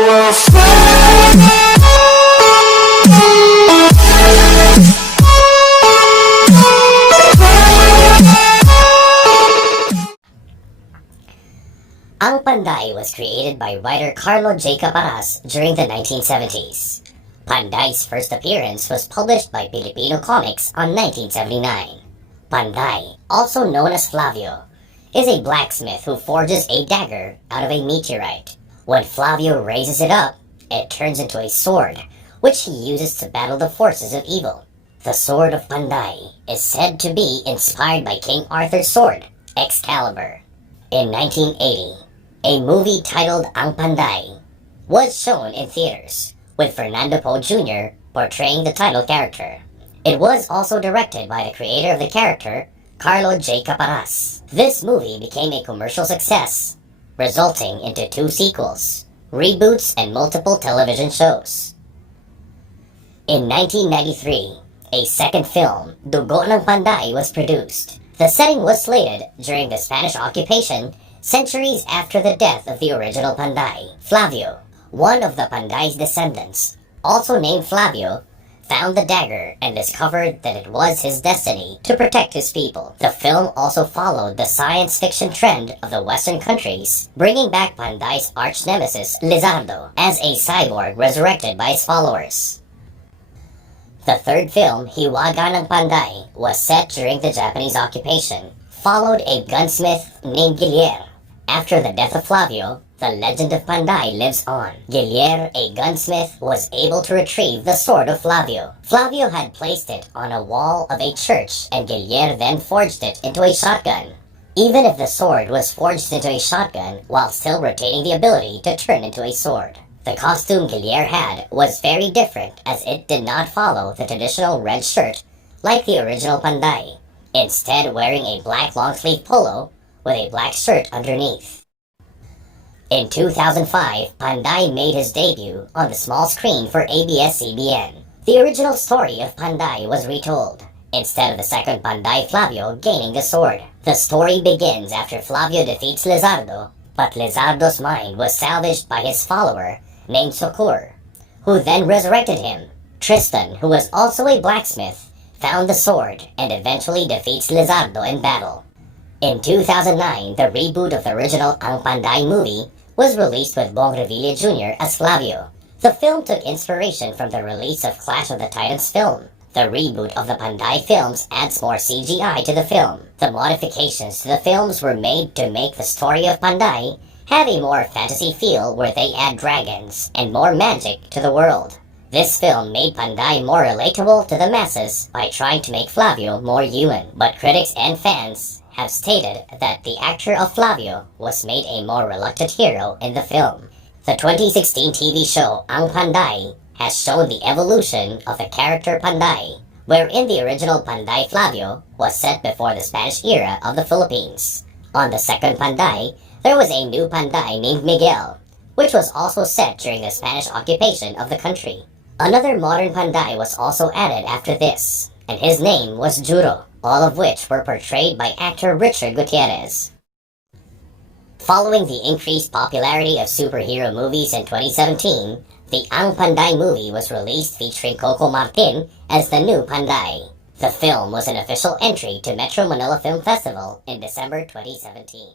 will fly. Ang Panday was created by writer Carlo J. Caparas during the 1970s. Panday's first appearance was published by Filipino Comics on 1979. Panday, also known as Flavio, is a blacksmith who forges a dagger out of a meteorite. When Flavio raises it up, it turns into a sword, which he uses to battle the forces of evil. The Sword of Panday is said to be inspired by King Arthur's sword, Excalibur. In 1980, a movie titled Ang Panday was shown in theaters, with Fernando Poe Jr. portraying the title character. It was also directed by the creator of the character, Carlo J. Caparas. This movie became a commercial success, resulting into 2 sequels, reboots, and multiple television shows. In 1993, a second film, Dugo ng Panday, was produced. The setting was slated during the Spanish occupation, centuries after the death of the original Panday. Flavio, one of the Panday's descendants, also named Flavio, found the dagger and discovered that it was his destiny to protect his people. The film also followed the science fiction trend of the Western countries, bringing back Panday's arch-nemesis Lizardo as a cyborg resurrected by his followers. The third film, Hiwaga ng Panday, was set during the Japanese occupation, followed a gunsmith named Gilier. After the death of Flavio, the legend of Panday lives on. Gilier, a gunsmith, was able to retrieve the sword of Flavio. Flavio had placed it on a wall of a church, and Gilier then forged it into a shotgun. Even if the sword was forged into a shotgun while still retaining the ability to turn into a sword, the costume Gilier had was very different, as it did not follow the traditional red shirt like the original Panday, instead wearing a black long-sleeve polo with a black shirt underneath. In 2005, Panday made his debut on the small screen for ABS-CBN. The original story of Panday was retold, instead of the second Panday Flavio gaining the sword. The story begins after Flavio defeats Lizardo, but Lizardo's mind was salvaged by his follower named Socur, who then resurrected him. Tristan, who was also a blacksmith, found the sword and eventually defeats Lizardo in battle. In 2009, the reboot of the original Ang Panday movie was released with Bong Revilla Jr. as Flavio. The film took inspiration from the release of Clash of the Titans film. The reboot of the Panday films adds more CGI to the film. The modifications to the films were made to make the story of Panday have a more fantasy feel, where they add dragons and more magic to the world. This film made Panday more relatable to the masses by trying to make Flavio more human, but critics and fans have stated that the actor of Flavio was made a more reluctant hero in the film. The 2016 TV show Ang Panday has shown the evolution of the character Panday, wherein the original Panday Flavio was set before the Spanish era of the Philippines. On the second Panday, there was a new Panday named Miguel, which was also set during the Spanish occupation of the country. Another modern Panday was also added after this, and his name was Juro, all of which were portrayed by actor Richard Gutierrez. Following the increased popularity of superhero movies in 2017, the Ang Panday movie was released featuring Coco Martin as the new Panday. The film was an official entry to Metro Manila Film Festival in December 2017.